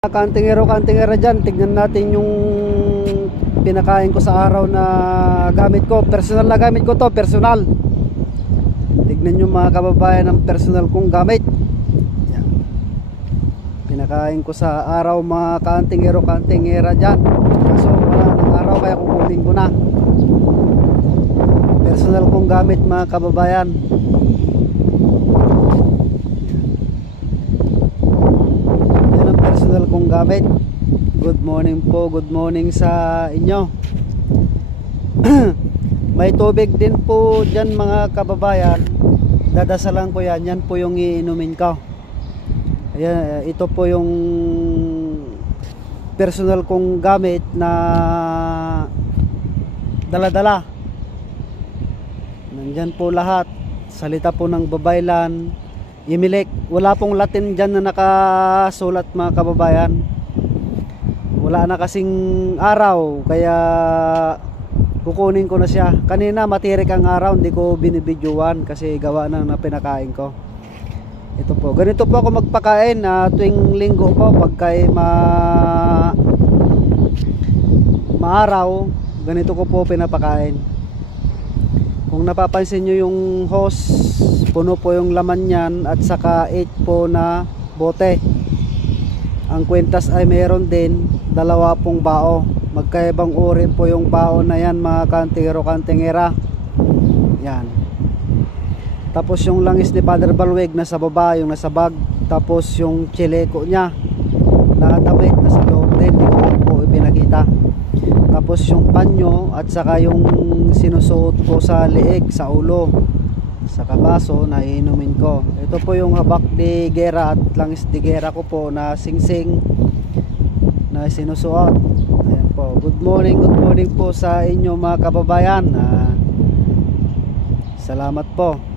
Kantingero dyan, tignan natin yung pinakain ko sa araw na gamit ko. Personal na gamit ko to, personal. Tignan nyo mga kababayan ang personal kong gamit. Yan. Pinakain ko sa araw mga kantingera dyan. Kaso wala ng araw kaya kukunin ko na. Personal kong gamit mga kababayan. Personal kong gamit. Good morning po, good morning sa inyo. May tubig din po dyan mga kababayan. Dadasalan ko yan. Yan po yung iinumin ko. Ayan, ito po yung personal kong gamit na dala-dala. Nandyan po lahat. Salita po ng babaylan, Imilik. Wala pong Latin dyan na nakasulat mga kababayan. Wala na kasing araw, kaya kukunin ko na siya. Kanina matirik ang araw, hindi ko binibidyoan kasi gawa na pinakain ko. Ito po, ganito po ako magpakain tuwing linggo po. Pagka maaraw, ganito ko po pinapakain. Kung napapansin nyo yung hose, puno po yung laman yan, at saka 8 po na bote. Ang kwintas ay meron din 2 pong bao. Magkaibang uri po yung bao na yan mga kantingera. Yan. Tapos yung langis ni Father Balweg nasa baba, yung nasa bag. Tapos yung chileko nya nakadamit nasa loob din, hindi ko po ipinakita. Tapos yung panyo at saka yung sinusuot ko sa leeg, sa ulo, sa kabaso na iinumin ko. Ito po yung habak de gera at langis de gera ko po na singsing na sinusuot. Ayan po. Good morning po sa inyo mga kababayan. Salamat po.